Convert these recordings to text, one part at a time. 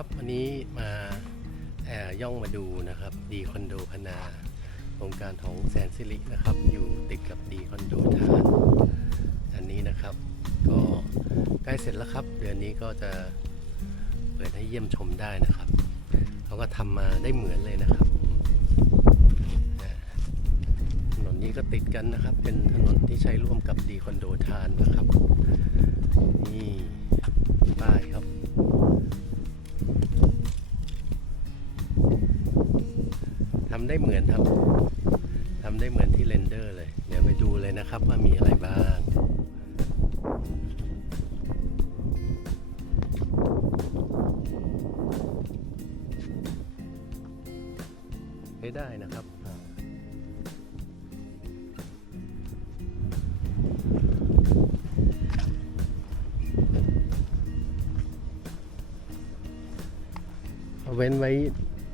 ครับ วันนี้มาแอย่องมาดูนะครับดีคอนโดพนาโครงการของแสนสิรินะครับ อยู่ติดกับดีคอนโดทานอันนี้นะครับ ก็ใกล้เสร็จแล้วครับ เดือนนี้ก็จะเปิดให้เยี่ยมชมได้นะครับเขาก็ทำมาได้เหมือนเลยนะครับถนนนี้ก็ติดกันนะครับ เป็นถนนที่ใช้ร่วมกับดีคอนโดทานนะครับนี่ป้ายครับ ได้เหมือนครับทำได้เหมือนที่เรนเดอร์เลย เดี๋ยวไปดูเลยนะครับว่ามีอะไรบ้างไม่ได้นะครับเว้นไว้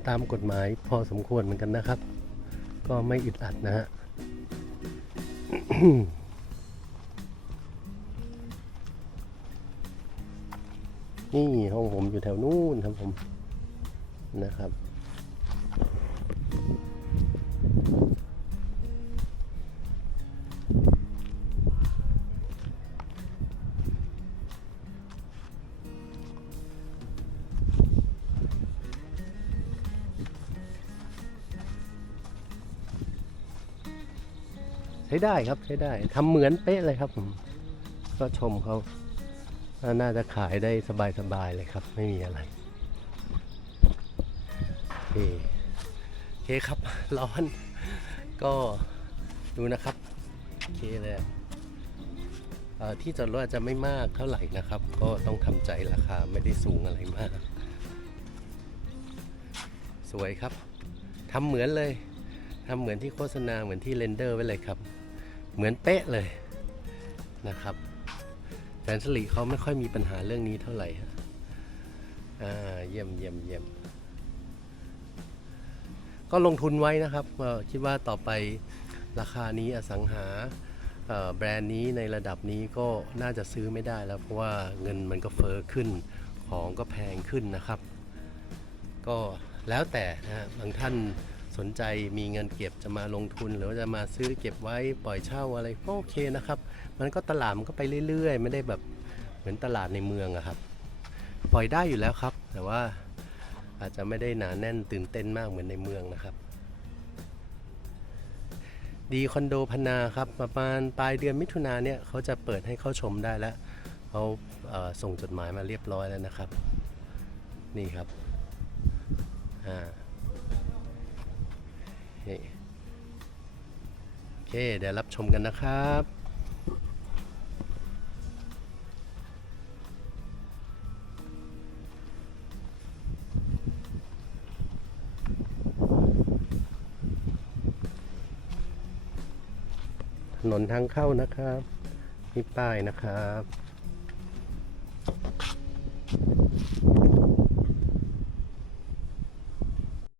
ตามกฎหมายพอสมควรเหมือนกันนะครับ ก็ไม่อึดอัดนะฮะนี่ห้องผมอยู่แถวนู้นครับผมนะครับ ช้ได้ครับใช้ได้ทำเหมือนเป๊ะเลยครับ ก็ชมเขาน่าจะขายได้สบายๆเลยครับ ไม่มีอะไรโอเคโอเคครับ ร้อน ก็ดูนะครับโอเคเลยที่จอดรถอาจจะไม่มากเท่าไหร่นะครับ ก็ต้องทำใจราคาไม่ได้สูงอะไรมาก สวยครับทำเหมือนเลยทำเหมือนที่โฆษณาเหมือนที่เรนเดอร์ไว้เลยครับ เหมือนเป๊ะเลยนะครับแสนสลีเขาไม่ค่อยมีปัญหาเรื่องนี้เท่าไหร่อ่าเยี่ยมเยี่ยมเยี่ยมก็ลงทุนไว้นะครับคิดว่าต่อไปราคานี้อสังหาแบรนด์นี้ในระดับนี้ก็น่าจะซื้อไม่ได้แล้ว เพราะว่าเงินมันก็เฟอ้อขึ้นของก็แพงขึ้นนะครับ ก็แล้วแต่นะบางท่าน สนใจมีเงินเก็บจะมาลงทุน หรือว่าจะมาซื้อเก็บไว้ปล่อยเช่าอะไรก็โอเคนะครับ มันก็ตลาดมันก็ไปเรื่อยๆ ไม่ได้แบบเหมือนตลาดในเมืองอะครับ ปล่อยได้อยู่แล้วครับ แต่ว่าอาจจะไม่ได้หนาแน่นตื่นเต้นมากเหมือนในเมืองนะครับ ดีคอนโดพนาครับประมาณปลายเดือนมิถุนาเนี่ยเขาจะเปิดให้เข้าชมได้แล้วเขาเอ่อส่งจดหมายมาเรียบร้อยแล้วนะครับ นี่ครับอ่า นี่โอเค เดี๋ยวรับชมกันนะครับถนนทางเข้านะครับมีป้ายนะครับ